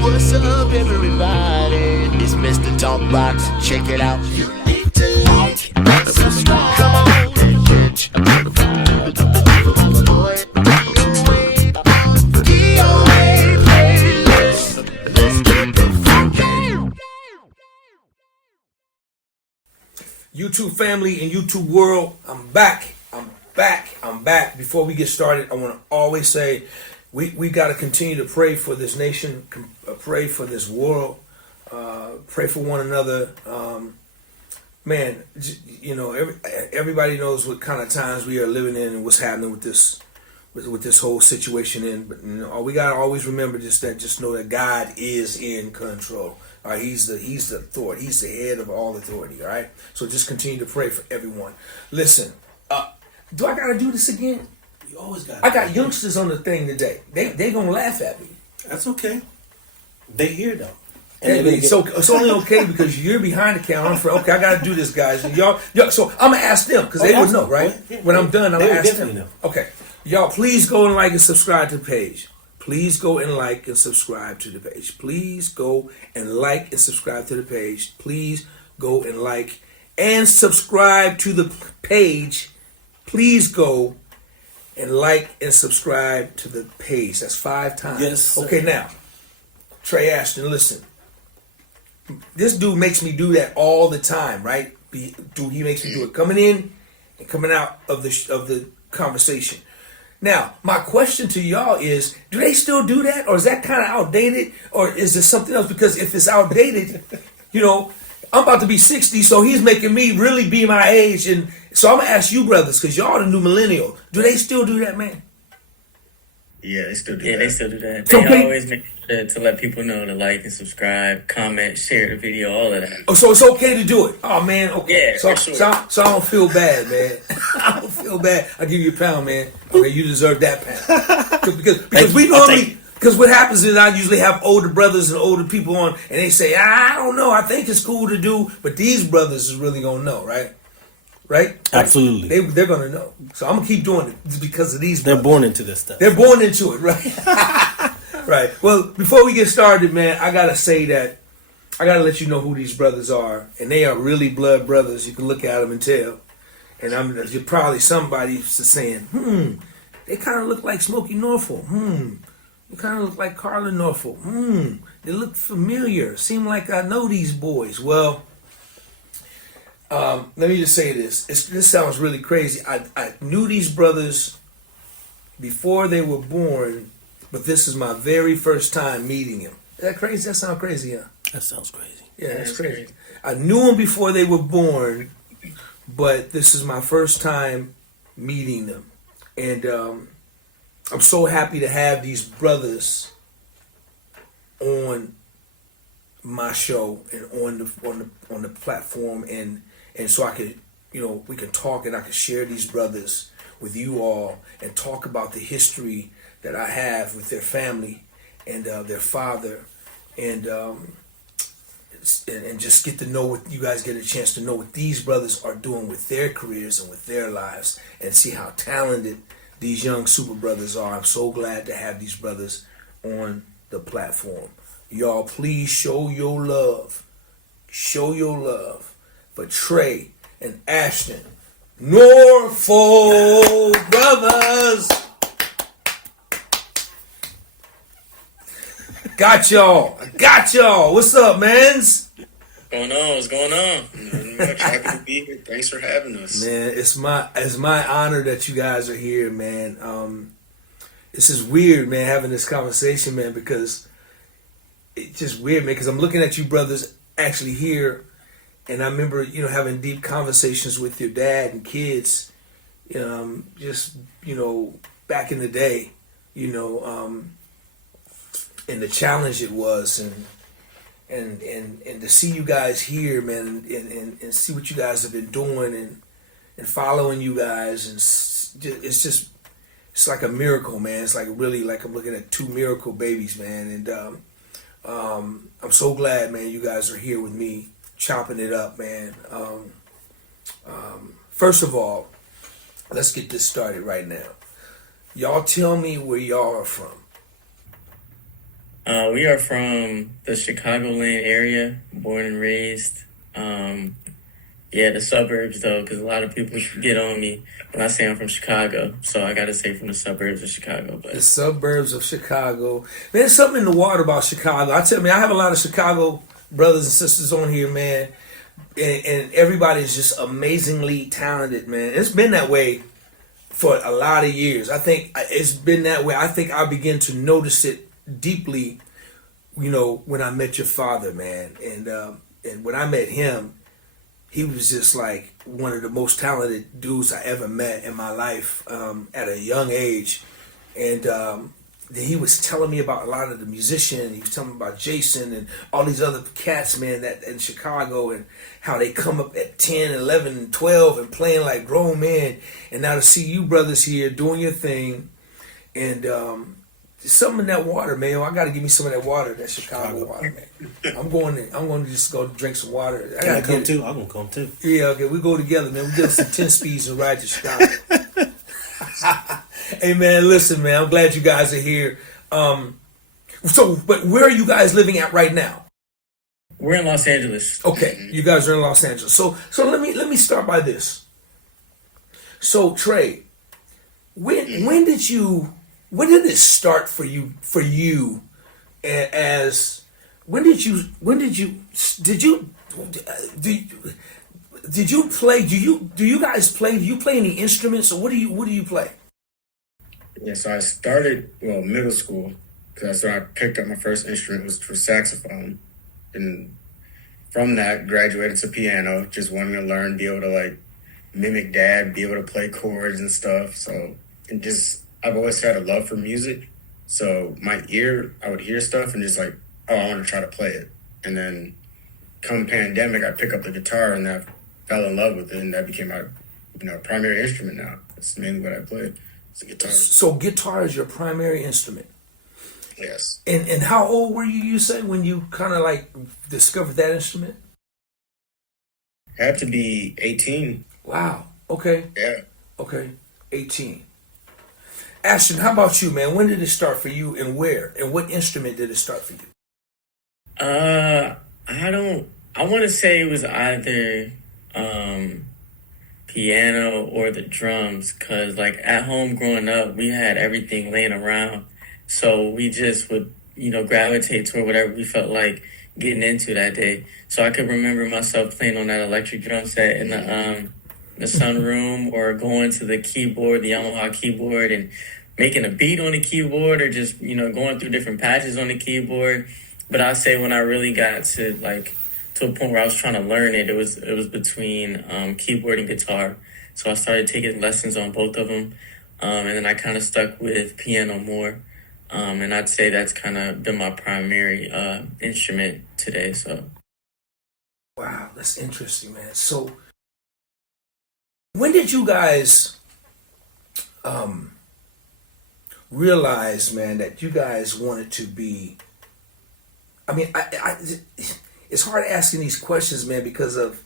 What's up, everybody? It's Mr. Talkbox. Check it out. You need to like and subscribe. Come on and catch a motherfucker. Boy, DOA playlist. Let's get the funky. YouTube family and YouTube world, I'm back. Before we get started, I want to always say we got to continue to pray for this nation, pray for this world, pray for one another. Man, you know, everybody knows what kind of times we are living in and what's happening with this whole situation. But you know, we gotta always remember just know that God is in control. All right, He's the authority. He's the head of all authority. All right, so just continue to pray for everyone. Listen, do I gotta do this again? You always got. I got youngsters on the thing today. They gonna laugh at me. That's okay. They hear though. So it's only okay because you're behind the camera. I'm for okay. I gotta do this, guys. And y'all. So I'm gonna ask them because they would know, right? When I'm done, I'm gonna ask them. Know. Okay, y'all, please go and like and subscribe to the page. Please go and like and subscribe to the page. Please go and like and subscribe to the page. Please go and like and subscribe to the page. Please go and like and subscribe to the page. That's 5 times. Yes, sir. Okay, now, Tre Ashton, listen. This dude makes me do that all the time, right? He makes me do it coming in and coming out of the conversation. Now, my question to y'all is, do they still do that? Or is that kind of outdated? Or is there something else? Because if it's outdated, you know, I'm about to be 60, so he's making me really be my age. And so I'm going to ask you brothers, because y'all the new millennial. Do they still do that, man? Yeah, they still do that. Yeah, they still do that. So They always make sure to let people know to like and subscribe, comment, share the video, all of that. Oh, so it's okay to do it. Oh, man. Okay. Yeah, so, for sure. so I don't feel bad, man. I don't feel bad. I'll give you a pound, man. Okay, you deserve that pound. Because we normally... Because what happens is I usually have older brothers and older people on, and they say, I don't know, I think it's cool to do, but these brothers is really going to know, right? Right? Absolutely. They're going to know. So I'm going to keep doing it because of these brothers. They're born into this stuff. They're born into it, right? Right. Well, before we get started, man, I got to say that I got to let you know who these brothers are, and they are really blood brothers. You can look at them and tell. And you're probably somebody saying, they kind of look like Smokey Norful. They kind of look like Carla Norful. They look familiar. Seem like I know these boys. Well, let me just say this. This sounds really crazy. I knew these brothers before they were born, but this is my very first time meeting them. Is that crazy? That sounds crazy, huh? That sounds crazy. Yeah, that's crazy. I knew them before they were born, but this is my first time meeting them. And I'm so happy to have these brothers on my show and on the platform, and so I could, you know, we can talk and I can share these brothers with you all and talk about the history that I have with their family and their father, and just get to know what you guys get a chance to know what these brothers are doing with their careers and with their lives, and see how talented these young super brothers are. I'm so glad to have these brothers on the platform. Y'all, please show your love. Show your love for Tre and Ashton Norful brothers. Got y'all. What's up, mans? What's going on? Nothing much. Happy to be here. Thanks for having us. Man, it's my honor that you guys are here, man. This is weird, man, having this conversation, man, because it's just weird, man, because I'm looking at you brothers actually here, and I remember, you know, having deep conversations with your dad and kids, just, you know, back in the day, you know, and the challenge it was, and to see you guys here, man, and see what you guys have been doing and following you guys, and it's like a miracle, man. It's like really like I'm looking at 2 miracle babies, man. And I'm so glad, man, you guys are here with me, chopping it up, man. First of all, let's get this started right now. Y'all tell me where y'all are from. We are from the Chicagoland area, born and raised. Yeah, the suburbs though, because a lot of people get on me when I say I'm from Chicago. So I gotta say from the suburbs of Chicago. The But suburbs of Chicago. Man, there's something in the water about Chicago. I tell you, man, I have a lot of Chicago brothers and sisters on here, man. And everybody's just amazingly talented, man. It's been that way for a lot of years. I think it's been that way. I think I began to notice it deeply, when I met your father, man. And when I met him, he was just like one of the most talented dudes I ever met in my life at a young age. And then he was telling me about a lot of the musicians. He was telling me about Jason and all these other cats, man, that in Chicago, and how they come up at 10, 11, and 12 and playing like grown men. And now to see you brothers here doing your thing, and something in that water, man. I got to give me some of that water, that Chicago water, man. I'm going to just go drink some water. Can I come too? I'm gonna come too. Yeah, okay, we go together, man. We get some 10 speeds and ride to Chicago. Hey, man, listen, man. I'm glad you guys are here. But where are you guys living at right now? we're in Los Angeles. Okay, you guys are in Los Angeles. So let me start by this. So Tre, when did it start for you as when did you play? Do you guys play? Do you play any instruments, or what do you play? Yeah, so I started, middle school, because that's when I picked up my first instrument, was for saxophone. And from that, graduated to piano, just wanting to learn, be able to, like, mimic dad, be able to play chords and stuff. So, I've always had a love for music. So my ear, I would hear stuff and just like, oh, I want to try to play it. And then come pandemic, I pick up the guitar and I fell in love with it, and that became my, primary instrument now. That's mainly what I play. It's the guitar. So guitar is your primary instrument. Yes. And how old were you say, when you kind of like discovered that instrument? Had to be 18. Wow. Okay. Yeah. Okay. 18. Ashton, how about you, man? When did it start for you, and where? And what instrument did it start for you? I want to say it was either piano or the drums, because like at home growing up, we had everything laying around. So we just would, gravitate toward whatever we felt like getting into that day. So I could remember myself playing on that electric drum set in the sunroom, or going to the keyboard, the Yamaha keyboard, and making a beat on the keyboard, or just, going through different patches on the keyboard. But I'd say when I really got to a point where I was trying to learn it, it was between keyboard and guitar. So I started taking lessons on both of them. And then I kind of stuck with piano more. And I'd say that's kind of been my primary instrument today. So. Wow, that's interesting, man. So when did you guys realize, man, that you guys wanted to be? I mean, it's hard asking these questions, man, because of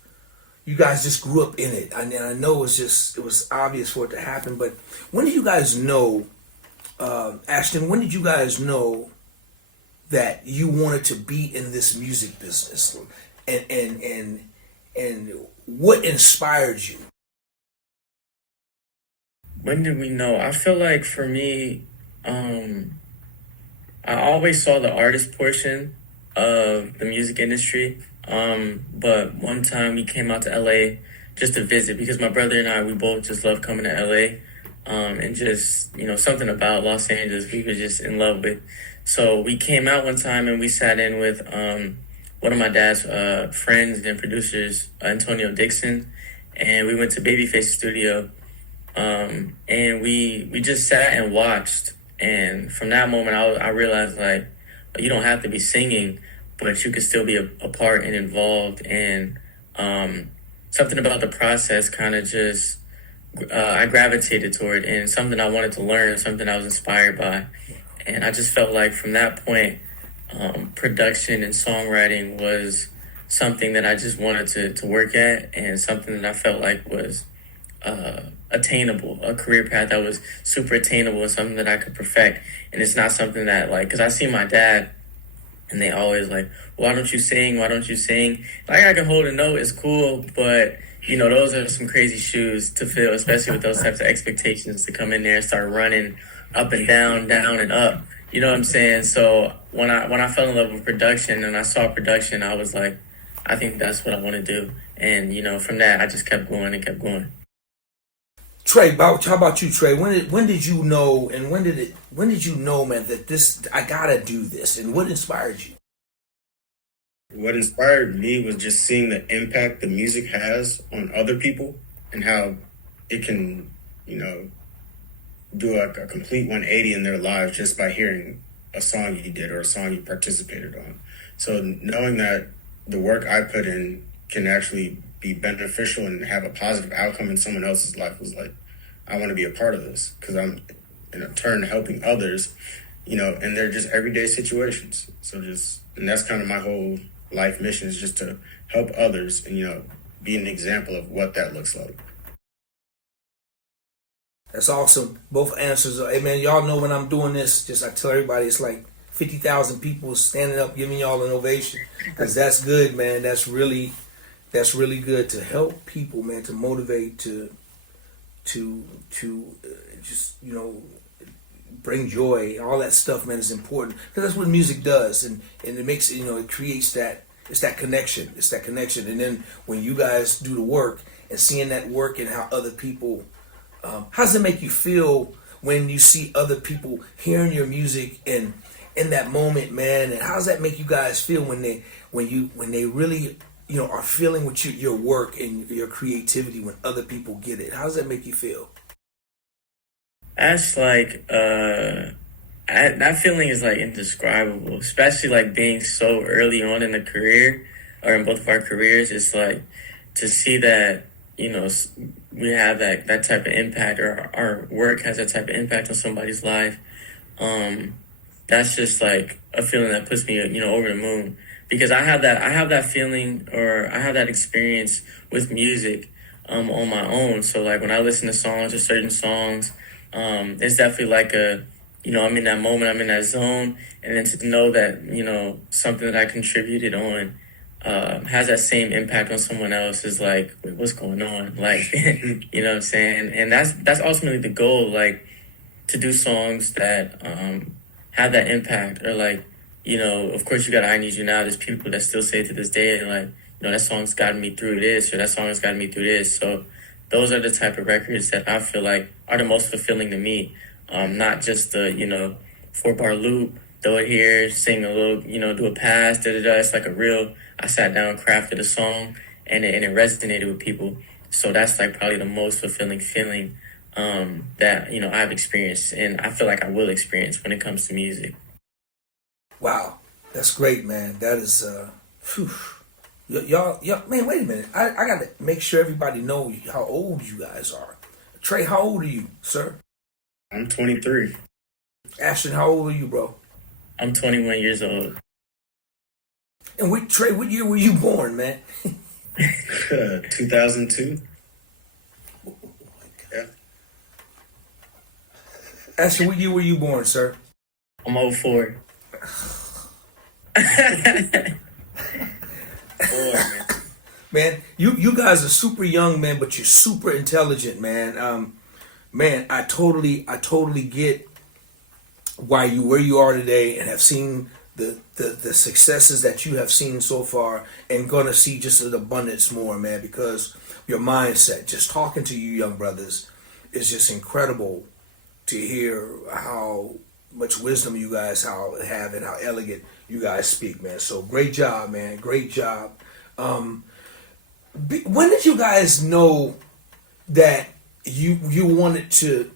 you guys just grew up in it. I know it was obvious for it to happen, but when did you guys know, Ashton? When did you guys know that you wanted to be in this music business, and what inspired you? When did we know? I feel like for me, I always saw the artist portion of the music industry. But one time we came out to LA just to visit, because my brother and I, we both just love coming to LA. And just, something about Los Angeles we were just in love with. So we came out one time and we sat in with one of my dad's friends and producers, Antonio Dixon, and we went to Babyface's studio. And we just sat and watched. And from that moment, I realized, like, you don't have to be singing, but you can still be a part and involved. And something about the process kind of just, I gravitated toward, and something I wanted to learn, something I was inspired by. And I just felt like from that point, production and songwriting was something that I just wanted to work at, and something that I felt like was attainable, a career path that was super attainable, and something that I could perfect. And it's not something that, like, because I see my dad and they always like, why don't you sing? Why don't you sing? Like, I can hold a note, it's cool, but you know, those are some crazy shoes to fill, especially with those types of expectations to come in there and start running up and down, down and up. You know what I'm saying? So when I fell in love with production and I saw production, I was like, I think that's what I want to do. And you know, from that, I just kept going and kept going. Tre, how about you, Tre? When did you know, and when did you know, man, that this I gotta do this, and what inspired you? What inspired me was just seeing the impact the music has on other people and how it can, you know, do a complete 180 in their lives just by hearing a song you did or a song you participated on. So knowing that the work I put in can actually be beneficial and have a positive outcome in someone else's life was like, I want to be a part of this because I'm in turn helping others, you know, in their just everyday situations. So and that's kind of my whole life mission, is just to help others and, you know, be an example of what that looks like. That's awesome. Both answers are, hey man, y'all know when I'm doing this, just I tell everybody it's like 50,000 people standing up giving y'all an ovation, because that's good, man. That's really good to help people, man, to motivate, to just, you know, bring joy. All that stuff, man, is important because that's what music does, and it makes, you know, it creates that. It's that connection. It's that connection, and then when you guys do the work and seeing that work and how other people, how does it make you feel when you see other people hearing your music and in that moment, man? And how does that make you guys feel when they really, you know, are feeling with your work and your creativity when other people get it? How does that make you feel? That's like, that feeling is like indescribable, especially like being so early on in the career or in both of our careers. It's like to see that, you know, we have that type of impact, or our work has that type of impact on somebody's life. That's just like a feeling that puts me, you know, over the moon, because I have that feeling, or I have that experience with music on my own. So like when I listen to songs or certain songs, it's definitely like you know, I'm in that moment, I'm in that zone, and then to know that, you know, something that I contributed on has that same impact on someone else is like, wait, what's going on? Like, you know what I'm saying? And that's ultimately the goal, like to do songs that have that impact, or like, you know, of course you got I Need You Now. There's people that still say to this day, like, you know, that song's gotten me through this, or that song has gotten me through this. So those are the type of records that I feel like are the most fulfilling to me. Not just the, you know, 4-bar loop, throw it here, sing a little, you know, do a pass, da-da-da. It's like a real, I sat down, crafted a song, and it resonated with people. So that's like probably the most fulfilling feeling that, you know, I've experienced, and I feel like I will experience when it comes to music. Wow, that's great, man. That is, phew. Y'all, man, wait a minute. I got to make sure everybody know how old you guys are. Tre, how old are you, sir? I'm 23. Ashton, how old are you, bro? I'm 21 years old. And Tre, what year were you born, man? 2002. Yeah. Ashton, what year were you born, sir? I'm 04. Boy, man. Man, you guys are super young, man, but you're super intelligent, man. Man, I totally get where you are today, and have seen the successes that you have seen so far, and gonna see just an abundance more, man, because your mindset, just talking to you young brothers, is just incredible to hear how much wisdom you guys have and how elegant you guys speak, man. So great job, man. Great job. When did you guys know that you wanted to?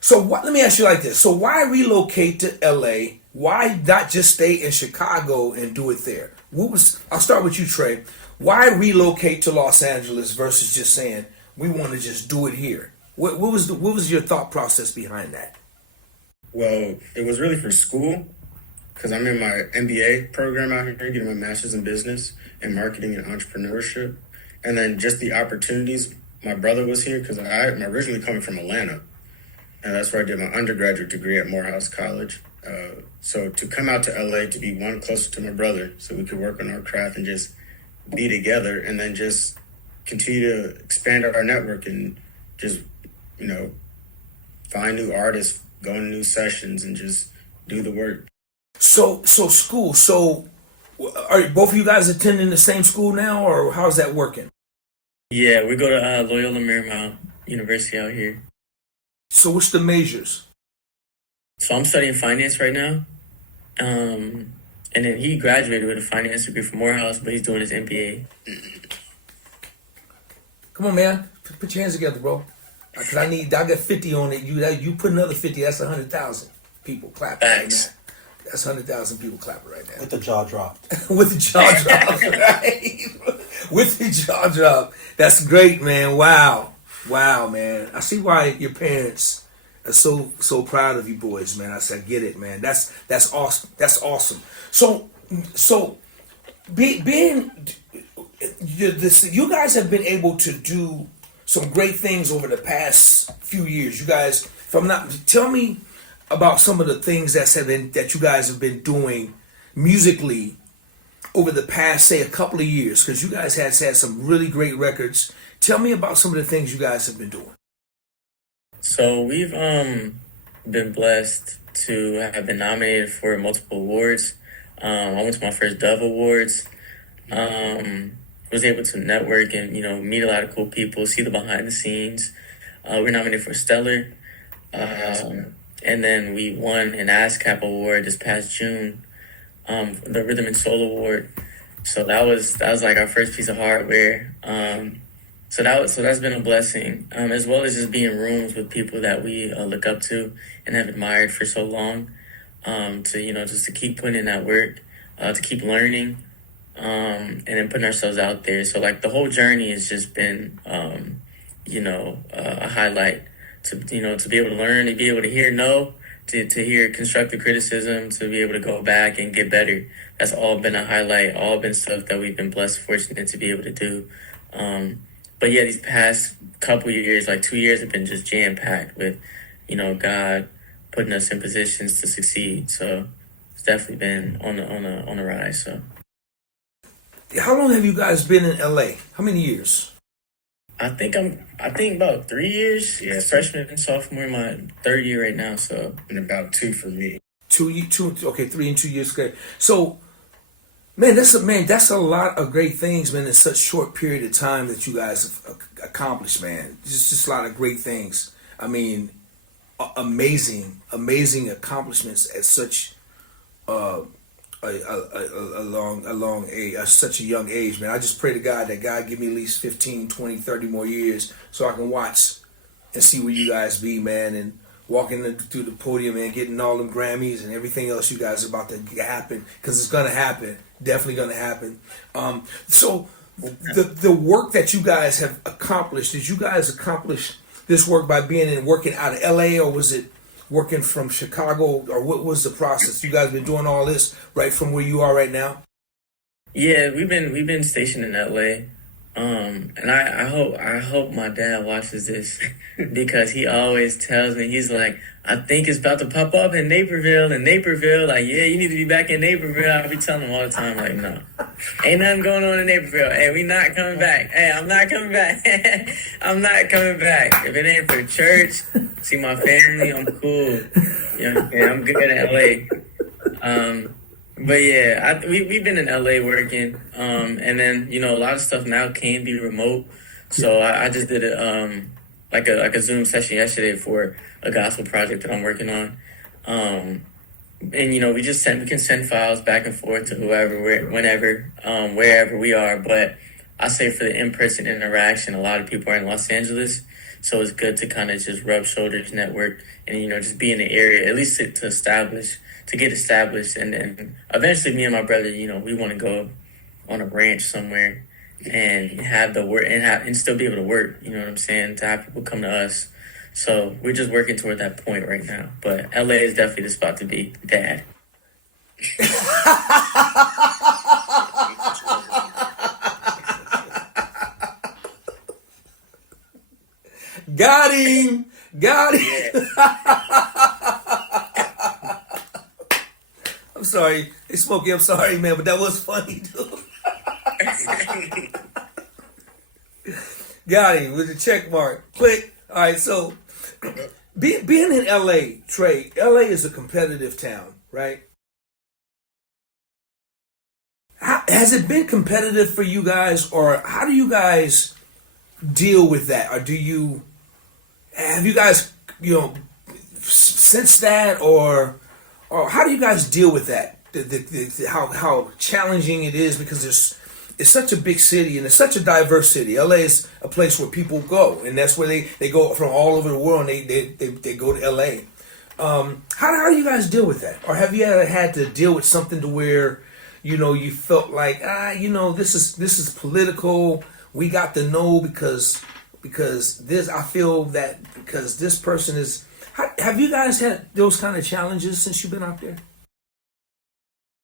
So let me ask you like this. So why relocate to LA? Why not just stay in Chicago and do it there? I'll start with you, Tre. Why relocate to Los Angeles versus just saying we want to just do it here? What was your thought process behind that? Well, it was really for school, because I'm in my MBA program out here, getting my master's in business and marketing and entrepreneurship. And then just the opportunities. My brother was here because I'm originally coming from Atlanta. And that's where I did my undergraduate degree at Morehouse College. So to come out to LA to be one closer to my brother, so we could work on our craft and just be together, and then just continue to expand our network and just, you know, find new artists, go in new sessions, and just do the work. So school. So are both of you guys attending the same school now, or how's that working? Yeah, we go to Loyola Marymount University out here. So what's the majors? So I'm studying finance right now. And then he graduated with a finance degree from Morehouse, but he's doing his MBA. Come on, man. Put your hands together, bro. Cause I got 50 on it. You put another 50. That's 100,000 people clapping right Thanks. now. That's 100,000 people clapping right now. With the jaw dropped. With the jaw drop, right? With the jaw drop. That's great, man. Wow, man. I see why your parents are so proud of you boys, man. I get it, man. That's awesome. That's awesome. So being you guys have been able to do some great things over the past few years. You guys, tell me about some of the things that you guys have been doing musically over the past, say, a couple of years, because you guys had some really great records. Tell me about some of the things you guys have been doing. So we've been blessed to have been nominated for multiple awards. I went to my first Dove Awards. Was able to network and, you know, meet a lot of cool people, see the behind the scenes. We're nominated for Stellar. And then we won an ASCAP award this past June, the Rhythm and Soul Award. So that was like our first piece of hardware. So that's been a blessing, as well as just being in rooms with people that we look up to and have admired for so long. To, you know, just to keep putting in that work, to keep learning, and then putting ourselves out there. So like the whole journey has just been, a highlight to be able to learn, to be able to hear no, to hear constructive criticism, to be able to go back and get better. That's all been a highlight, all been stuff that we've been blessed, fortunate to be able to do. But yeah, these past couple years, like 2 years, have been just jam-packed with, you know, God putting us in positions to succeed. So it's definitely been on the rise. So how long have you guys been in LA? How many years? I think about 3 years. Yeah, Freshman and sophomore, my third year right now. So and about 2 for me. 2, okay, 3 and 2 years. Okay. So, man, that's a lot of great things, man, in such short period of time that you guys have accomplished, man. Just a lot of great things. I mean, amazing accomplishments at such such a young age, man. I just pray to God that God give me at least 15, 20, 30 more years so I can watch and see where you guys be, man, and walking through the podium and getting all them Grammys and everything else you guys are about to happen, because it's going to happen. Definitely going to happen. So the work that you guys have accomplished, did you guys accomplish this work by working out of LA, or was it working from Chicago, or what was the process? You guys been doing all this right from where you are right now? yeah, we've been stationed in LA. And I hope my dad watches this because he always tells me, he's like, I think it's about to pop up in Naperville. Like, yeah, you need to be back in Naperville. I be telling him all the time, like, no, ain't nothing going on in Naperville. Hey, we not coming back. Hey, I'm not coming back. I'm not coming back. If it ain't for church, see my family, I'm cool. You know, yeah, I'm good in LA. But yeah, we've been in LA working, and then, you know, a lot of stuff now can be remote. So I just did like a Zoom session yesterday for a gospel project that I'm working on. And you know, we can send files back and forth to whoever, whenever, wherever we are. But I say for the in-person interaction, a lot of people are in Los Angeles, so it's good to kind of just rub shoulders, network, and, you know, just be in the area at least to get established, and then eventually me and my brother, you know, we want to go on a ranch somewhere and have the work and still be able to work, you know what I'm saying, to have people come to us. So we're just working toward that point right now. But LA is definitely the spot to be, Dad. Got him. Yeah. sorry. Hey, Smokey, I'm sorry, man, but that was funny, dude. Got him with the check mark. Click. All right, so being in LA, Tre, LA is a competitive town, right? Has it been competitive for you guys, or how do you guys deal with that? Or have you guys, sensed that, or how do you guys deal with that? How challenging it is, because it's such a big city and it's such a diverse city. LA is a place where people go, and that's where they go from all over the world. And they go to LA. How do you guys deal with that? Or have you ever had to deal with something to where you felt like this is political. We got to know because this. I feel that because this person is. Have you guys had those kind of challenges since you've been out there?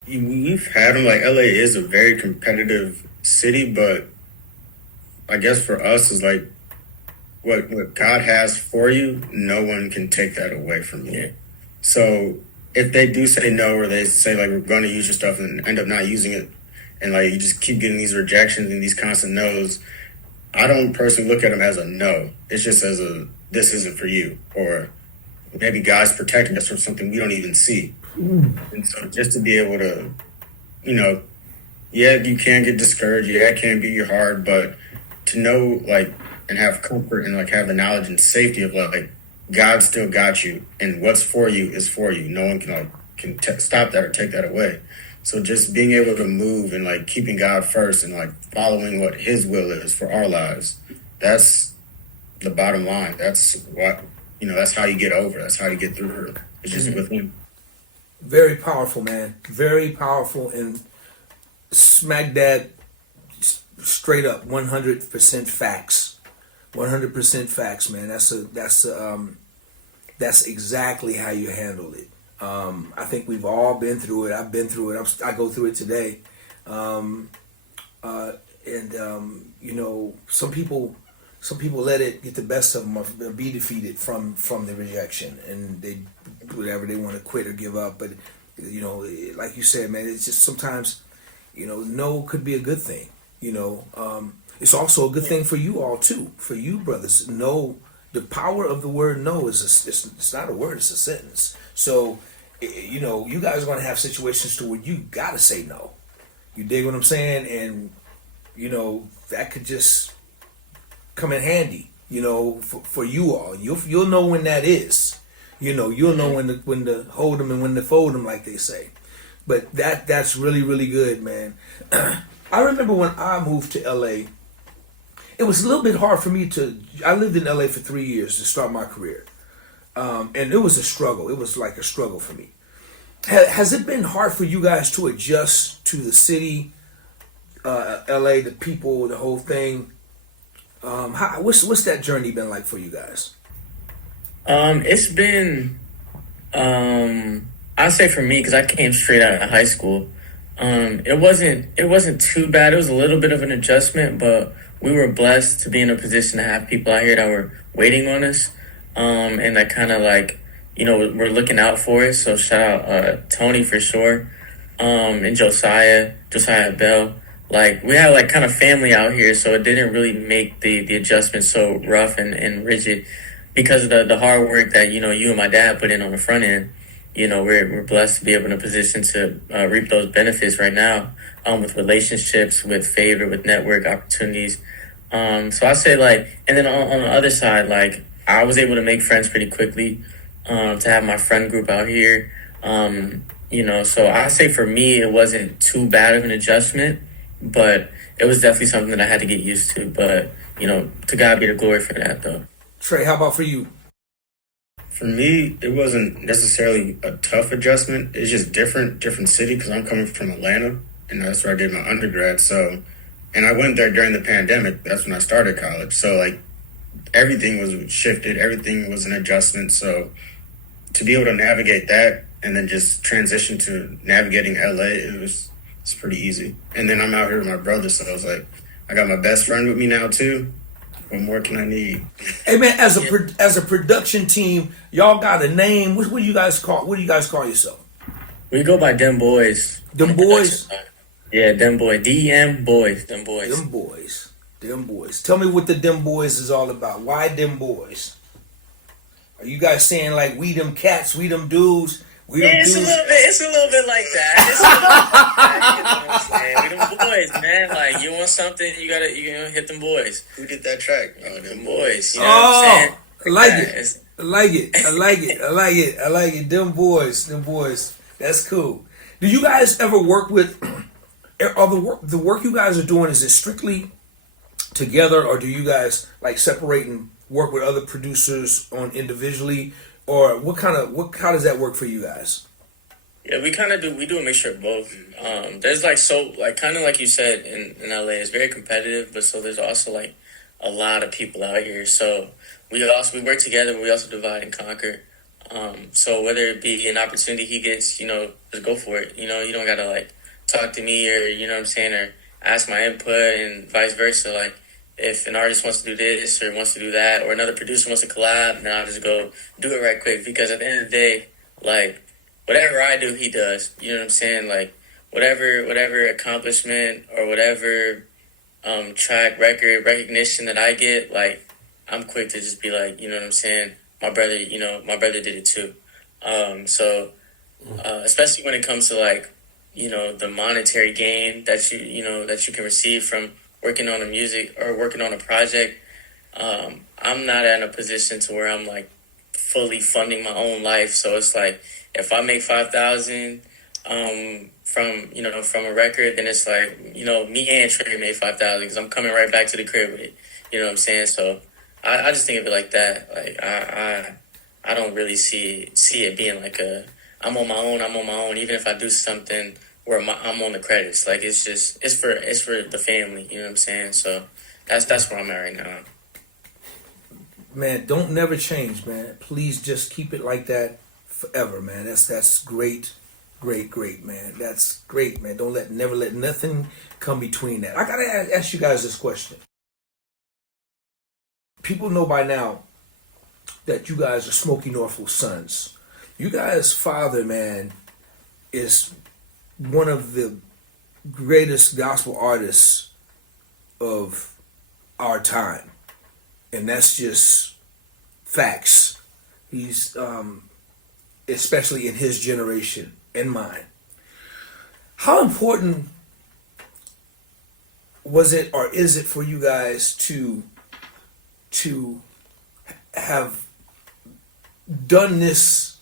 We've had them. Like, LA is a very competitive city, but I guess for us is like what God has for you, no one can take that away from you. Yeah. So if they do say no, or they say like we're going to use your stuff and end up not using it, and like you just keep getting these rejections and these constant no's, I don't personally look at them as a no. It's just as this isn't for you, or maybe God's protecting us from something we don't even see. And so just to be able to, yeah, you can get discouraged. Yeah, it can be hard, but to know, like, and have comfort and like have the knowledge and safety of like God still got you, and what's for you is for you. No one can stop that or take that away. So just being able to move and like keeping God first and like following what His will is for our lives, that's the bottom line. That's what that's how you get over. That's how you get through. It's just with Him. Very powerful, man. Very powerful, and smack dab, straight up, 100% facts. 100% facts, man. That's exactly how you handle it. I think we've all been through it. I've been through it. I go through it today. Some people let it get the best of them, or be defeated from the rejection, and they whatever they want to quit or give up. But like you said, man, it's just sometimes no could be a good thing. It's also a good thing for you all too, for you brothers. No, the power of the word no it's not a word, it's a sentence. So you guys are going to have situations to where you got to say no. You dig what I'm saying? And that could just come in handy, for you all. You'll know when that is. You'll know when to hold them and when to fold them, like they say. But that's really, really good, man. I remember when I moved to LA, it was a little bit hard for me I lived in LA for 3 years to start my career. And it was a struggle. It was like a struggle for me. Has it been hard for you guys to adjust to the city, LA, the people, the whole thing? What's that journey been like for you guys? It's been, I'd say for me, because I came straight out of high school, it wasn't too bad. It was a little bit of an adjustment, but we were blessed to be in a position to have people out here that were waiting on us, and that kind of like, we're looking out for us. So shout out Tony for sure, and Josiah Bell. Like, we had like kind of family out here, so it didn't really make the adjustment so rough and rigid because of the hard work that you and my dad put in on the front end. We're blessed to be able in a position to reap those benefits right now, with relationships, with favor, with network opportunities. So I say like, and then on the other side, like I was able to make friends pretty quickly, to have my friend group out here. So I say for me, it wasn't too bad of an adjustment, but it was definitely something that I had to get used to. But, to God be the glory for that though. Tre, how about for you? For me, it wasn't necessarily a tough adjustment. It's just different city, because I'm coming from Atlanta, and that's where I did my undergrad. So, and I went there during the pandemic. That's when I started college. So like everything was shifted. Everything was an adjustment. So to be able to navigate that and then just transition to navigating LA, it's pretty easy. And then I'm out here with my brother. So I was like, I got my best friend with me now too. What more can I need? Hey man, as a production team, y'all got a name. What do you guys call yourself? We go by them boys. Them boys? Yeah, them boys. DEM boys. Them boys. Them boys. Them boys. Tell me what the them boys is all about. Why them boys? Are you guys saying like we them cats, we them dudes? We them It's dudes? a little bit like that. It's a little bit like that. You know what I'm saying? We them boys, man. Like you want something, you gotta hit them boys. Who did that track? Oh, Them boys. You know what I'm saying? I like Yeah, it. it's- I like it. I like it. I like it. I like it. Them boys. Them boys. That's cool. Do you guys ever work with? Are the work you guys are doing, is it strictly together, or do you guys like separate and work with other producers on individually, or how does that work for you guys? Yeah, we kind of do. We do a mixture of both. There's kind of like you said in LA, it's very competitive, but so there's also like a lot of people out here. So we work together, but we also divide and conquer. So whether it be an opportunity he gets, just go for it. You don't gotta like talk to me or you know what I'm saying, or ask my input and vice versa. Like if an artist wants to do this or wants to do that, or another producer wants to collab, then I'll just go do it right quick. Because at the end of the day, like whatever I do, he does. You know what I'm saying? Like whatever accomplishment or whatever track record recognition that I get, like I'm quick to just be like, you know what I'm saying? My brother did it too. Especially when it comes to like, the monetary gain that you can receive from working on a music or working on a project. I'm not in a position to where I'm like fully funding my own life. So it's like if I make 5,000 from a record, then it's like me and Tre made 5,000 because I'm coming right back to the crib with it. You know what I'm saying? So I just think of it like that. Like I don't really see it being like I'm on my own. Even if I do something where I'm on the credits, like it's for the family. You know what I'm saying? So that's where I'm at right now. Man, don't never change, man. Please just keep it like that forever, man. That's great, man. That's great, man. Never let nothing come between that. I gotta ask you guys this question. People know by now that you guys are Smokey Norfolk's sons. You guys' father, man, is one of the greatest gospel artists of our time. And that's just facts. He's, especially in his generation and mine. How important was it or is it for you guys to have done this?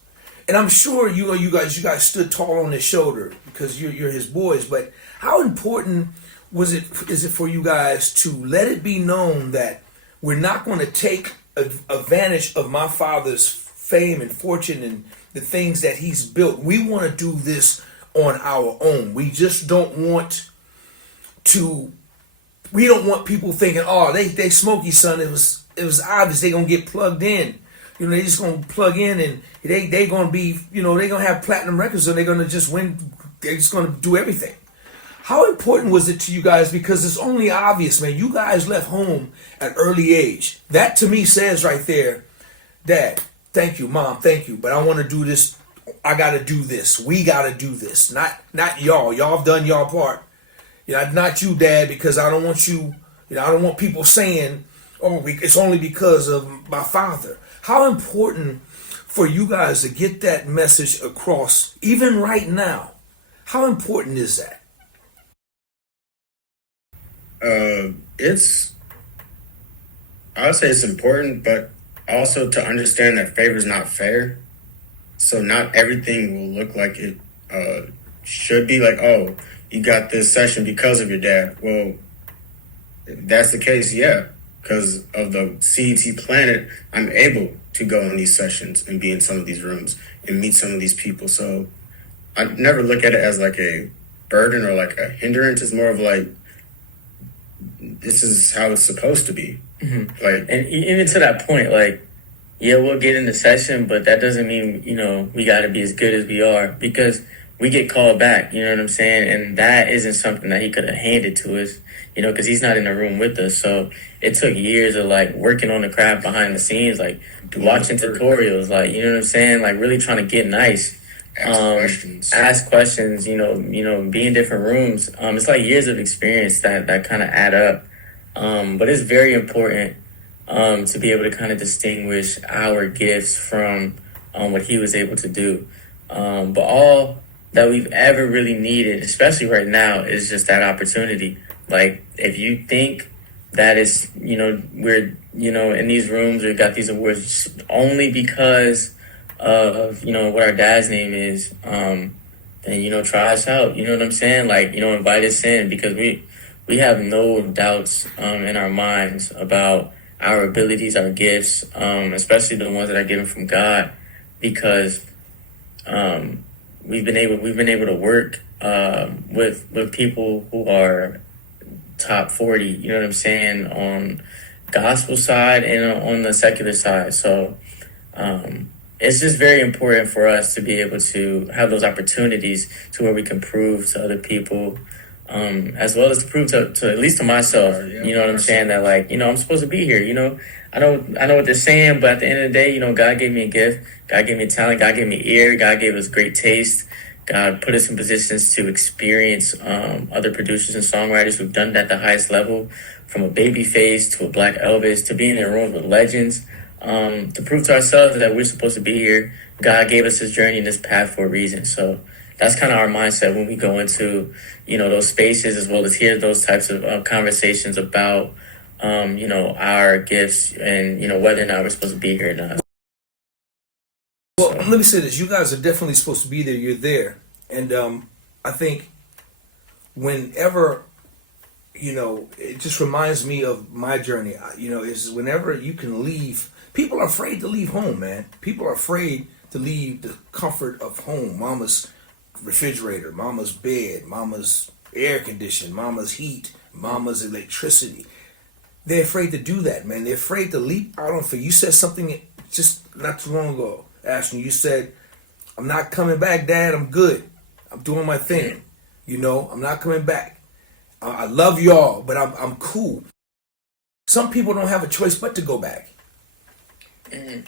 And I'm sure you guys stood tall on his shoulder because you're his boys. But how important is it for you guys to let it be known that we're not going to take advantage of my father's fame and fortune and the things that he's built? We want to do this on our own. We just don't want to. We don't want people thinking, "Oh, they Smokey son. It was obvious they gonna get plugged in. They just gonna plug in and they gonna be, they gonna have platinum records and they're gonna just win. They're just gonna do everything." How important was it to you guys? Because it's only obvious, man. You guys left home at early age. That to me says right there, Dad, thank you, Mom, thank you. But I want to do this. I got to do this. We got to do this. Not y'all. Y'all have done y'all part. Not you, Dad, because I don't want you. I don't want people saying, "Oh, it's only because of my father." How important for you guys to get that message across, even right now? How important is that? I would say it's important, but also to understand that favor is not fair. So not everything will look like it should be. Like, oh, you got this session because of your dad. Well, if that's the case, yeah. Because of the CET planet, I'm able to go in these sessions and be in some of these rooms and meet some of these people. So I never look at it as like a burden or like a hindrance. It's more of like, this is how it's supposed to be. Mm-hmm. Like, and even to that point, like, yeah, we'll get in the session, but that doesn't mean, we got to be as good as we are, because we get called back, you know what I'm saying? And that isn't something that he could have handed to us, because he's not in the room with us. So it took years of like working on the craft behind the scenes, like watching tutorials, like, you know what I'm saying? Like really trying to get nice ask questions, be in different rooms. It's like years of experience that kind of add up. But it's very important to be able to kind of distinguish our gifts from what he was able to do. But all that we've ever really needed, especially right now, is just that opportunity. Like, if you think that is, we're, in these rooms or got these awards only because of, what our dad's name is, then, try us out. You know what I'm saying? Like, invite us in, because we have no doubts in our minds about our abilities, our gifts, especially the ones that are given from God, because we've been able to work with people who are top 40, you know what I'm saying, on gospel side and on the secular side. So it's just very important for us to be able to have those opportunities to where we can prove to other people, as well as to prove to at least to myself, you know what I'm saying, that like, I'm supposed to be here. I know what they're saying, but at the end of the day, God gave me a gift, God gave me talent, God gave me ear, God gave us great taste. God put us in positions to experience other producers and songwriters who've done that at the highest level, from a Babyface to a Black Elvis to being in a room with legends, to prove to ourselves that we're supposed to be here. God gave us this journey and this path for a reason. So that's kind of our mindset when we go into, those spaces, as well as hear those types of conversations about, our gifts and, whether or not we're supposed to be here or not. Well, let me say this. You guys are definitely supposed to be there. You're there. And I think whenever, it just reminds me of my journey, is whenever you can leave, people are afraid to leave home, man. People are afraid to leave the comfort of home. Mama's refrigerator, mama's bed, mama's air condition, mama's heat, mama's electricity. They're afraid to do that, man. They're afraid to leap out on faith. You said something just not too long ago, Ashton. You said, "I'm not coming back, Dad. I'm good. I'm doing my thing. I'm not coming back. I love y'all, but I'm cool." Some people don't have a choice but to go back,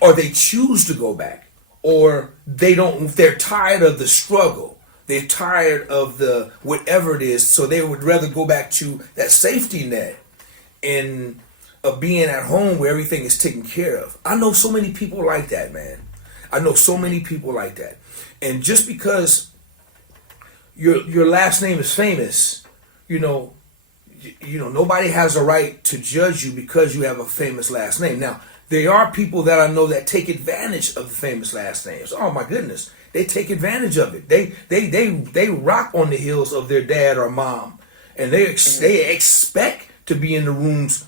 or they choose to go back, or they're tired of the struggle. They're tired of the whatever it is, so they would rather go back to that safety net and of being at home where everything is taken care of. I know so many people like that, man. I know so many people like that. And just because your last name is famous, nobody has a right to judge you because you have a famous last name. Now, there are people that I know that take advantage of the famous last names. Oh my goodness, they take advantage of it. They rock on the heels of their dad or mom, and they expect to be in the rooms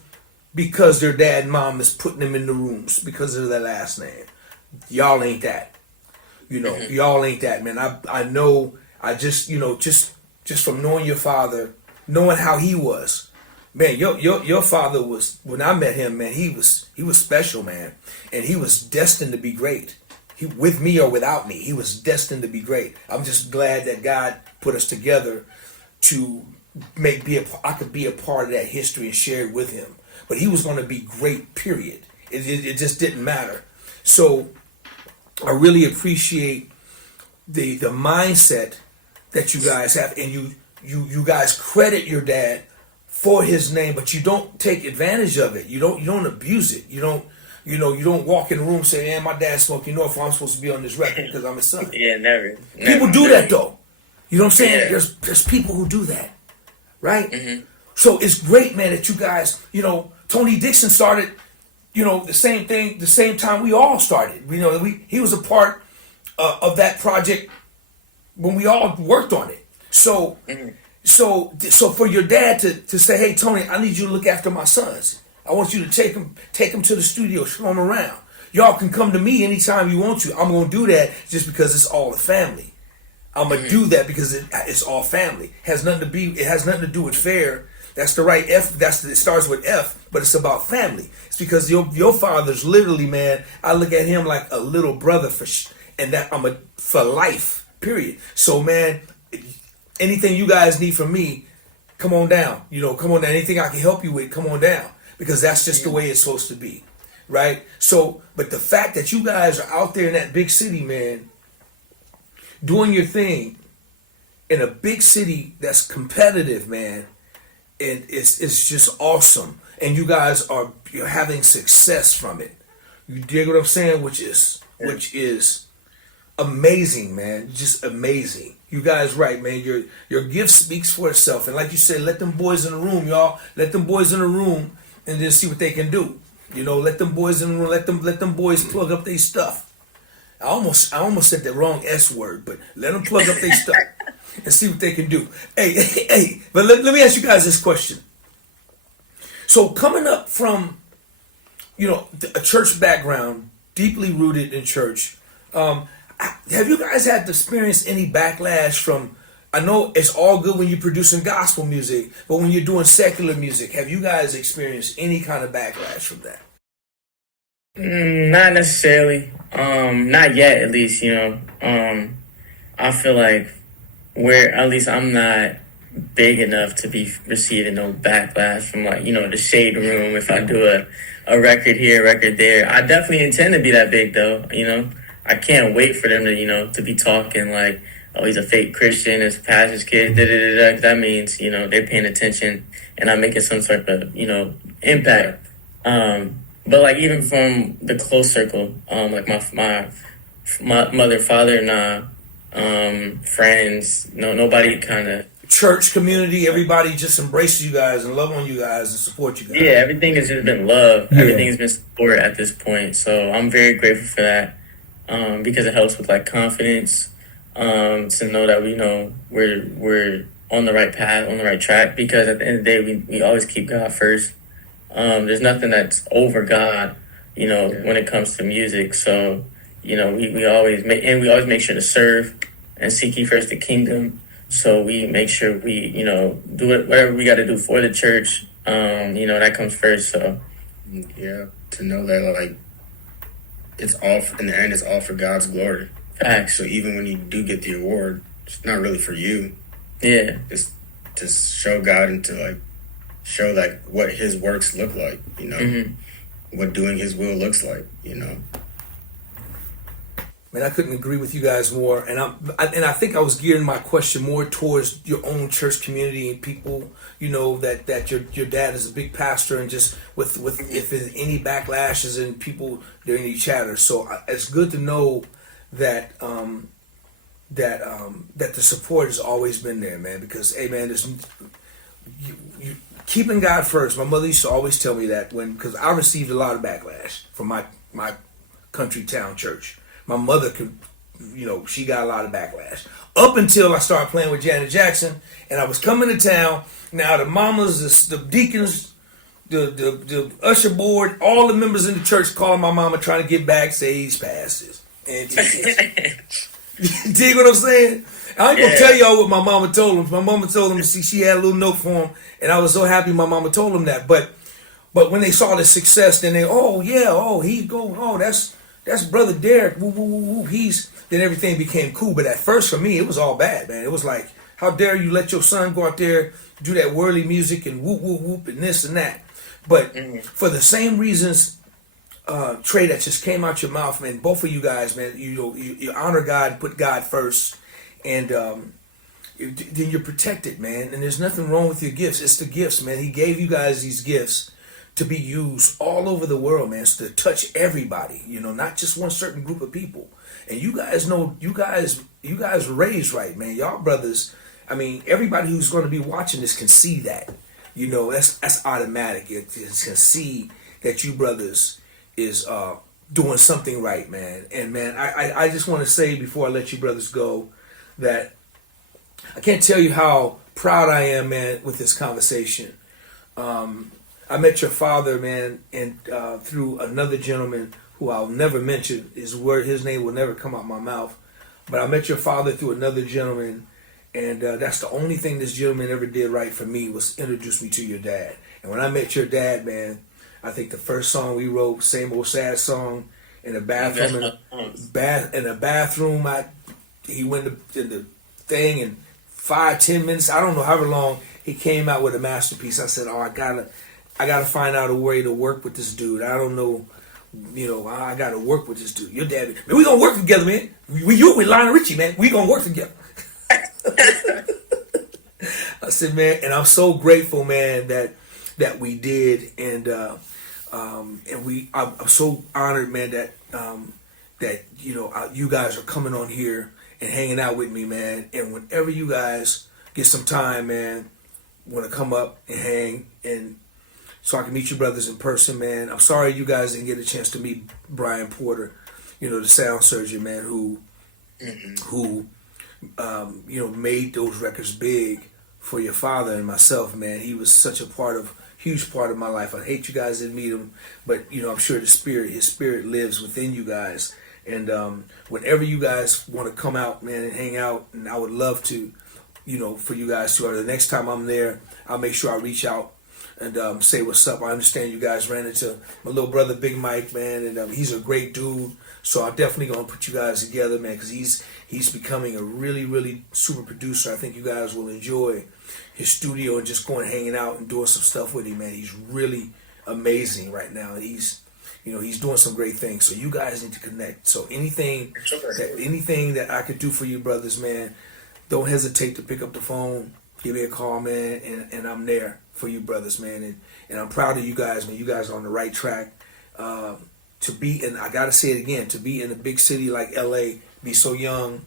because their dad and mom is putting them in the rooms because of their last name. Y'all ain't that. Y'all ain't that, man. I know. I just from knowing your father, knowing how he was, man. Your father was, when I met him, man. He was special, man, and he was destined to be great. He, with me or without me, he was destined to be great. I'm just glad that God put us together to I could be a part of that history and share it with him. But he was going to be great, period. It just didn't matter. So I really appreciate the mindset that you guys have, and you guys credit your dad for his name, but you don't take advantage of it. You don't abuse it. You don't walk in the room and say, "Man, my dad's smoking Norful. I'm supposed to be on this record because I'm his son." Yeah, never. People do that though. You know what I'm saying? Yeah. There's people who do that, right? Mm-hmm. So it's great, man, that you guys, Tony Dixon started, the same thing, the same time we all started. He was a part of that project when we all worked on it. So, so for your dad to say, "Hey, Tony, I need you to look after my sons. I want you to take them to the studio, show them around. Y'all can come to me anytime you want to. I'm gonna do that just because it's all a family. I'm gonna do that because it's all family. It has nothing to do with fair. That's the right F. It starts with F, but it's about family. It's because your father's literally, man. I look at him like a little brother and that for life. Period. So, man, anything you guys need from me, come on down. Come on down. Anything I can help you with, come on down, because that's just the way it's supposed to be, right? So, but the fact that you guys are out there in that big city, man, doing your thing in a big city that's competitive, man, and it's just awesome. And you guys you're having success from it. You dig what I'm saying? Which is amazing, man. Just amazing. You guys right, man. Your gift speaks for itself. And like you said, let them boys in the room, y'all. Let them boys in the room and then see what they can do. You know, let them boys in the room, let them boys plug up their stuff. I almost said the wrong S word, but let them plug up their stuff and see what they can do. Hey, but let me ask you guys this question. So coming up from, a church background, deeply rooted in church, have you guys had to experience any backlash from, I know it's all good when you're producing gospel music, but when you're doing secular music, have you guys experienced any kind of backlash from that? Not necessarily. Not yet, at least, I feel like at least I'm not big enough to be receiving no backlash from the shade room if I do a record here, a record there. I definitely intend to be that big though, I can't wait for them to be talking like, oh, he's a fake Christian, it's a pastor's kid, da-da-da-da. That means, they're paying attention and I'm making some sort of, impact. But even from the close circle, like my mother, father, friends, nobody kind of church community, everybody just embraces you guys and love on you guys and support you guys. Yeah, everything has just been love. Yeah. Everything has been support at this point. So I'm very grateful for that because it helps with confidence to know that we're on the right path, on the right track. Because at the end of the day, we always keep God first. There's nothing that's over God, when it comes to music. So we always make sure to serve and seek ye first the kingdom. So we make sure we, do whatever we got to do for the church. That comes first. So yeah, to know that it's all in the end, it's all for God's glory. Facts. So even when you do get the award, it's not really for you. Yeah, it's to show God and to show what His works look like. What doing His will looks like. Man, I couldn't agree with you guys more, and I think I was gearing my question more towards your own church community and people, that your dad is a big pastor, and just with if there's any backlashes and people during any chatter. So it's good to know that that the support has always been there, man. Because hey, man, you keeping God first. My mother used to always tell me that because I received a lot of backlash from my country town church. My mother she got a lot of backlash. Up until I started playing with Janet Jackson and I was coming to town. Now the mamas, the deacons, the usher board, all the members in the church calling my mama trying to get backstage passes. And dig what I'm saying? I ain't gonna tell y'all what my mama told him. My mama told him she had a little note for him, and I was so happy my mama told him that. But when they saw the success, then that's Brother Derek. Woo, woo, woo, woo. Then everything became cool. But at first, for me, it was all bad, man. It was like, how dare you let your son go out there, do that whirly music and whoop, whoop, whoop, and this and that. But for the same reasons, Tre, that just came out your mouth, man, both of you guys, man, you honor God, put God first, and then you're protected, man. And there's nothing wrong with your gifts. It's the gifts, man. He gave you guys these gifts to be used all over the world, man, to touch everybody, not just one certain group of people. And you guys know, you guys raised right, man. Y'all brothers, I mean, everybody who's going to be watching this can see that. That's automatic. It can see that you brothers is doing something right, man. And man, I just want to say before I let you brothers go that I can't tell you how proud I am, man, with this conversation. I met your father, man, and through another gentleman who I'll never mention. His name will never come out my mouth. But I met your father through another gentleman, and that's the only thing this gentleman ever did right for me was introduce me to your dad. And when I met your dad, man, I think the first song we wrote, Same Old Sad Song, in a bathroom. He went in the thing in 5-10 minutes. I don't know however long he came out with a masterpiece. I said, I gotta find out a way to work with this dude. I don't know I got to work with this dude. Your dad, man, we gonna work together, man. We with Lionel Richie, man. We gonna work together. I said, man, and I'm so grateful, man, that we did, and I'm so honored, man, that you guys are coming on here and hanging out with me, man. And whenever you guys get some time, man, want to come up and hang, and so I can meet you brothers in person, man. I'm sorry you guys didn't get a chance to meet Brian Porter, the sound surgeon, man, who made those records big for your father and myself, man. He was such a huge part of my life. I hate you guys didn't meet him, but I'm sure his spirit lives within you guys. And whenever you guys want to come out, man, and hang out, and I would love to, for you guys to. Or the next time I'm there, I'll make sure I reach out and say what's up. I understand you guys ran into my little brother, Big Mike, man, and he's a great dude. So I'm definitely gonna put you guys together, man, because he's becoming a really, really super producer. I think you guys will enjoy his studio and just going hanging out and doing some stuff with him, man. He's really amazing right now. He's doing some great things. So you guys need to connect. So anything that I could do for you brothers, man, don't hesitate to pick up the phone, give me a call, man, and I'm there for you brothers, man. And I'm proud of you guys, man. You guys are on the right track. To be in, I gotta say it again, to be in a big city like LA, be so young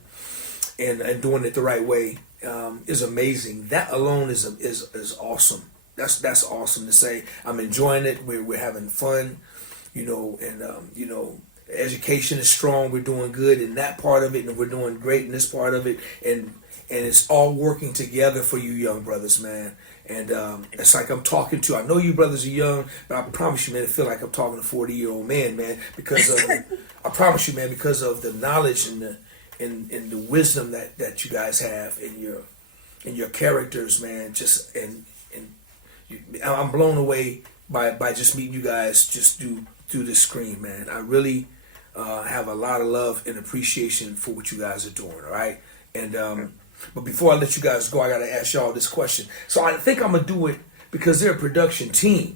and doing it the right way is amazing. That alone is awesome. That's awesome to say. I'm enjoying it. We're having fun, and education is strong. We're doing good in that part of it, and we're doing great in this part of it, and it's all working together for you young brothers, man. And it's like I'm talking to, I know you brothers are young, but I promise you, man, I feel like I'm talking to a 40-year-old man, man, because of, I promise you, man, because of the knowledge and the wisdom that you guys have in your characters, man. I'm blown away by just meeting you guys just through this screen, man. I really have a lot of love and appreciation for what you guys are doing, all right? And but before I let you guys go, I got to ask y'all this question. So I think I'm going to do it because they're a production team.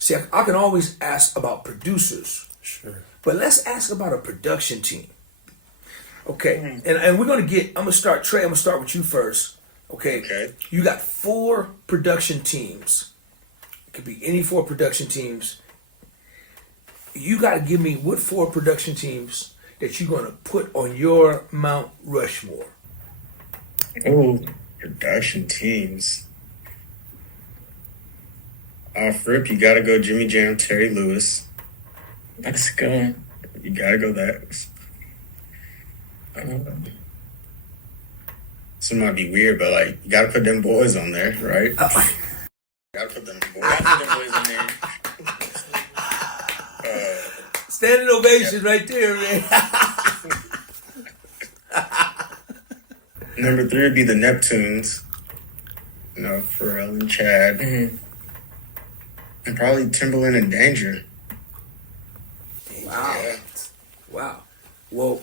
See, I can always ask about producers. Sure. But let's ask about a production team. Okay. And we're going to I'm going to start, Trey, I'm going to start with you first. Okay. You got 4 production teams. It could be any 4 production teams. You got to give me what 4 production teams that you're going to put on your Mount Rushmore. Oh, production teams. Off rip, you gotta go Jimmy Jam, Terry Lewis. That's a good one. You gotta go that. This might be weird, but like you gotta put them boys on there, right? Gotta put them boys on there. Standing ovation right there, man. Number 3 would be the Neptunes. Pharrell and Chad. And probably Timbaland and Danger. Wow. Yeah. Wow. Well,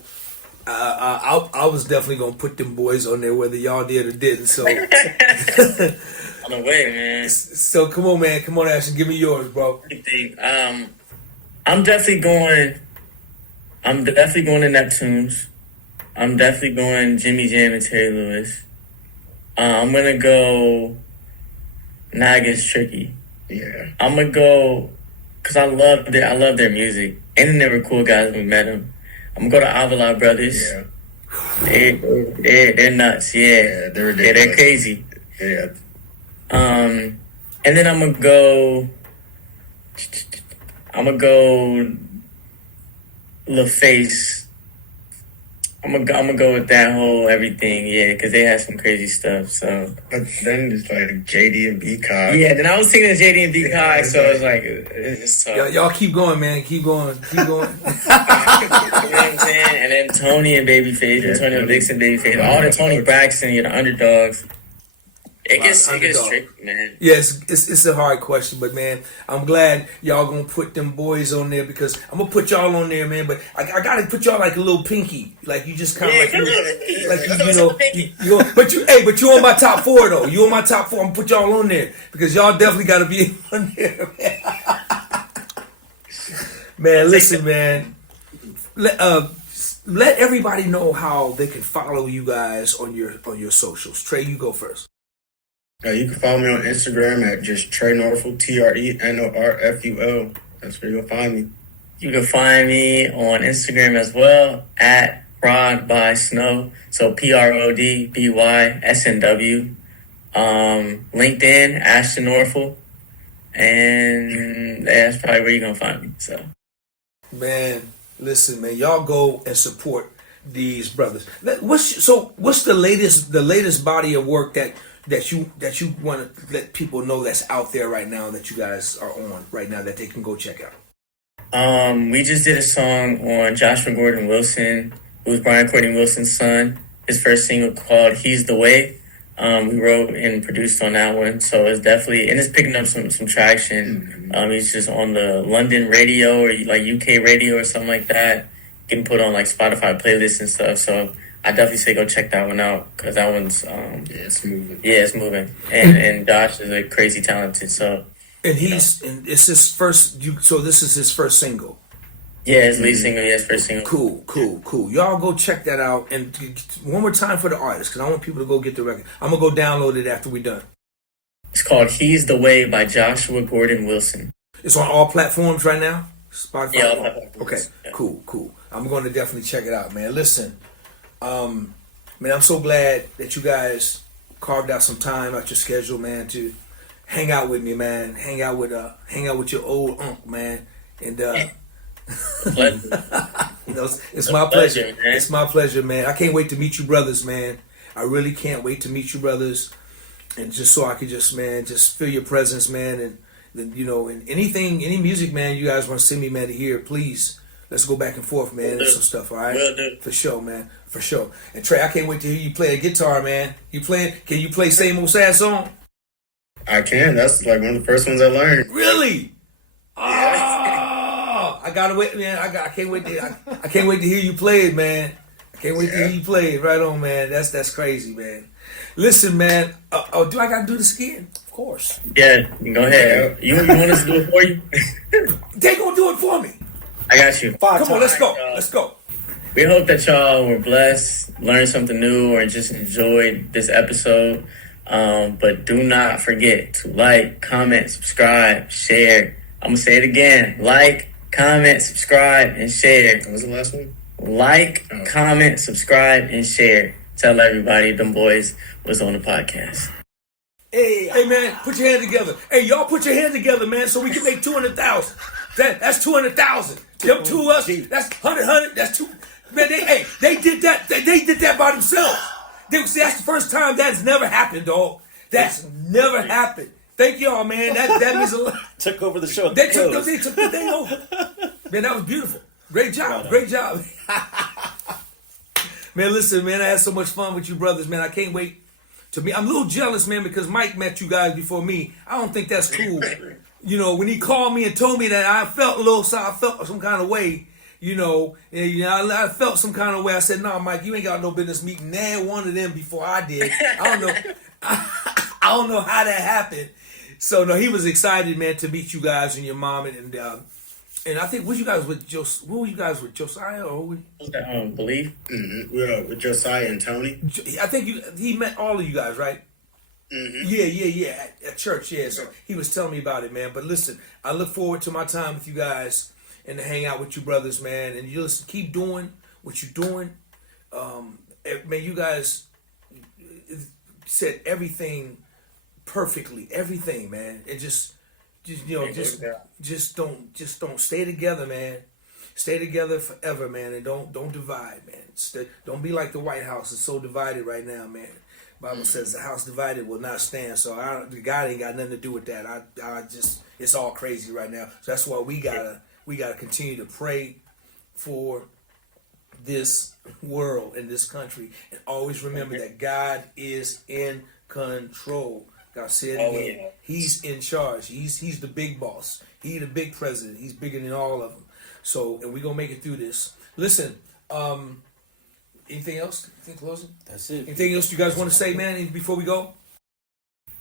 I was definitely going to put them boys on there whether y'all did or didn't. So. On the way, man. So come on, man. Come on, Ashton. Give me yours, bro. I'm definitely going to Neptunes. I'm definitely going Jimmy Jam and Terry Lewis. I'm going to go... Nah, it gets tricky. Yeah. I'm going to go... Because I love their music. And they were cool guys when we met them. I'm going to go to Avila Brothers. Yeah. They're nuts, yeah. They're ridiculous. They're crazy. Yeah. And then I'm going to go... LaFace. I'm gonna go with that whole everything, yeah, because they had some crazy stuff. So, but then it's like JD and B-Cock. Yeah, then I was thinking of JD and B-Cock, so it's like it's tough. Y'all keep going, man. Keep going. You know what I'm saying? And then Tony and Babyface, Antonio Dixon, Babyface, all the Tony Braxton, the underdogs. It gets tricky, man. Yes, it's a hard question, but man, I'm glad y'all gonna put them boys on there because I'm gonna put y'all on there, man. But I gotta put y'all like a little pinky, like you just kind of but you on my top 4 though. You on my top 4. I'm gonna put y'all on there because y'all definitely gotta be on there, man. Man, listen, man. Let everybody know how they can follow you guys on your socials. Trey, you go first. You can follow me on Instagram at just Tre Norful, TRENORFUL. That's where you'll find me. You can find me on Instagram as well at Prod by Snow. So PRODBYSNW. LinkedIn, Ashton Norful. And that's probably where you're gonna find me. So Man, listen, man, y'all go and support these brothers. What's the latest body of work that you want to let people know that's out there right now that you guys are on right now that they can go check out? we just did a song on Joshua Gordon Wilson, who's Brian Courtney Wilson's son. His first single called "He's the Way." We wrote and produced on that one, so it's definitely, and it's picking up some traction. He's just on the London radio or like UK radio or something like that, getting put on like Spotify playlists and stuff. So I definitely say go check that one out because that one's it's moving. Yeah, it's moving, and Josh is like crazy talented. So And and it's his first. So this is his first single. yeah, his lead single, yeah, his first single. Cool. Y'all go check that out. And one more time for the artist, because I want people to go get the record. I'm going to go download it after we're done. It's called "He's the Way" by Joshua Gordon Wilson. It's on all platforms right now? Spotify? Yeah, all platforms. Okay, Yeah. cool. I'm going to definitely check it out, man. Listen, man, I'm so glad that you guys carved out some time out your schedule, man, to hang out with me, man. Hang out with your old uncle, man. And you know, it's my pleasure. Man. It's my pleasure, man. I can't wait to meet you brothers, man. I really can't wait to meet you brothers, and just so I could just feel your presence, man. And you know, and any music, man, you guys want to send me, man, to hear, please, let's go back and forth, man, and some stuff, all right? Will do. For sure, man, for sure. And Trey, I can't wait to hear you play a guitar, man. Can you play Same Old Sad Song? I can. That's like one of the first ones I learned. Really? Oh, I gotta wait, man. I can't wait to hear you play it, man. I can't wait to hear you play it. Right on, man. That's crazy, man. Listen, man. Do I gotta do this again? Of course. Yeah, go ahead. You want us to do it for you? They gonna do it for me. I got you. Come on, let's go. Let's go. We hope that y'all were blessed, learned something new, or just enjoyed this episode. But do not forget to like, comment, subscribe, share. I'm going to say it again. Like, comment, subscribe, and share. What was the last one? Like, comment, subscribe, and share. Tell everybody them boys was on the podcast. Hey, man, put your hand together. Hey, y'all put your hand together, man, so we can make 200,000. That's 200,000. Them to us, that's 100. That's two. Man, they did that. They did that by themselves. That's the first time that's never happened, dog. That's never happened. Thank y'all, man. That means a lot. Took over the show. They took the thing over. Man, that was beautiful. Great job. Great job. Man, listen, man, I had so much fun with you brothers, man. I can't wait to meet. I'm a little jealous, man, because Mike met you guys before me. I don't think that's cool. You know, when he called me and told me that, I felt some kind of way. You know, and, I felt some kind of way. I said, "Nah, Mike, you ain't got no business meeting one of them before I did." I don't know. I don't know how that happened. So no, he was excited, man, to meet you guys and your mom, and I think were you guys with Josiah or Believe? Mm-hmm. Yeah, with Josiah and Tony. I think he met all of you guys, right? Mm-hmm. Yeah, at church, yeah. So he was telling me about it, man. But listen, I look forward to my time with you guys and to hang out with you brothers, man. And you listen, keep doing what you're doing. Man, you guys said everything perfectly, everything, man. And just don't stay together, man. Stay together forever, man, and don't divide, man. Don't be like the White House. It's so divided right now, man. Bible says the house divided will not stand. So God ain't got nothing to do with that. I just, it's all crazy right now. So that's why we gotta continue to pray for this world and this country, and always remember that God is in control. God said it again. He's in charge. He's the big boss. He's the big president. He's bigger than all of them. So, and we're gonna make it through this. Listen, anything else? Anything closing? That's it. Anything else you guys want to say, man, before we go?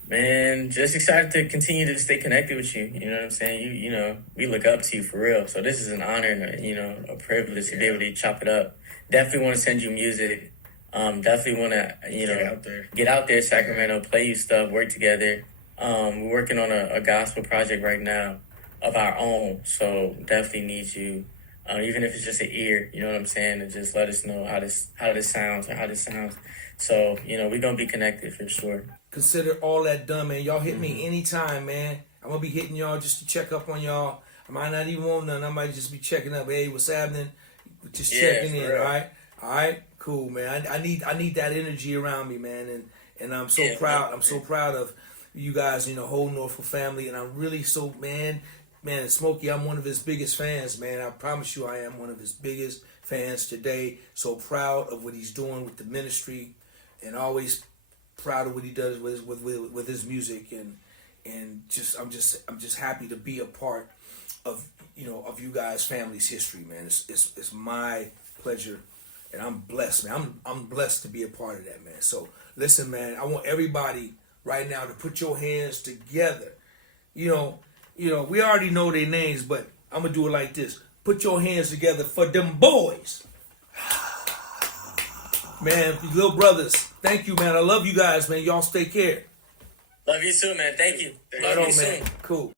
Man, just excited to continue to stay connected with you. You know what I'm saying? You know, we look up to you for real. So this is an honor and a privilege to be able to chop it up. Definitely want to send you music. Definitely want to get out there, Sacramento, play you stuff, work together. We're working on a gospel project right now of our own. So definitely need you. Even if it's just an ear, you know what I'm saying, and just let us know how this sounds. So, we're gonna be connected for sure. Consider all that done, man. Y'all hit me anytime, man. I'm gonna be hitting y'all just to check up on y'all. I might not even want none. I might just be checking up. Hey, what's happening? Just checking in, real. all right, cool, man. I need that energy around me, man, and I'm so proud. I'm so proud of you guys, whole Norful family, and I'm really so man, Smokey, I'm one of his biggest fans, man. I promise you, I am one of his biggest fans today. So proud of what he's doing with the ministry, and always proud of what he does with his music, and I'm just happy to be a part of you guys' family's history, man. It's my pleasure, and I'm blessed, man. I'm blessed to be a part of that, man. So listen, man, I want everybody right now to put your hands together. We already know their names, but I'm gonna do it like this. Put your hands together for them boys. Man, little brothers, thank you, man. I love you guys, man. Y'all stay care. Love you too, man. Thank you. Love Right you on, man. soon. Cool.